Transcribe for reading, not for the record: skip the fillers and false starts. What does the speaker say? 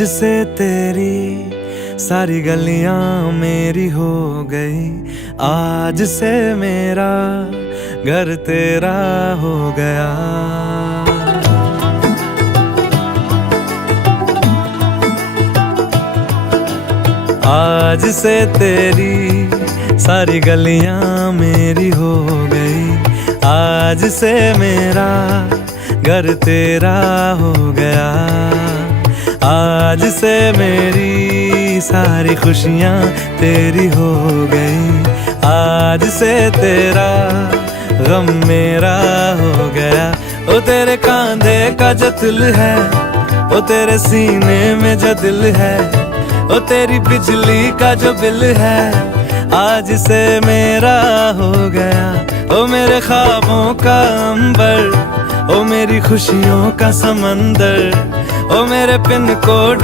आज से तेरी सारी गलियां मेरी हो गई, आज से मेरा घर तेरा हो गया। आज से तेरी सारी गलियां मेरी हो गई, आज से मेरा घर तेरा हो गया। आज से मेरी सारी खुशियां तेरी हो गई, आज से तेरा गम मेरा हो गया। ओ तेरे कांधे का जो दिल है, ओ तेरे सीने में जो दिल है, ओ तेरी बिजली का जो बिल है, आज से मेरा हो गया। ओ मेरे ख्वाबों का अंबर, ओ मेरी खुशियों का समंदर, ओ मेरे पिन कोड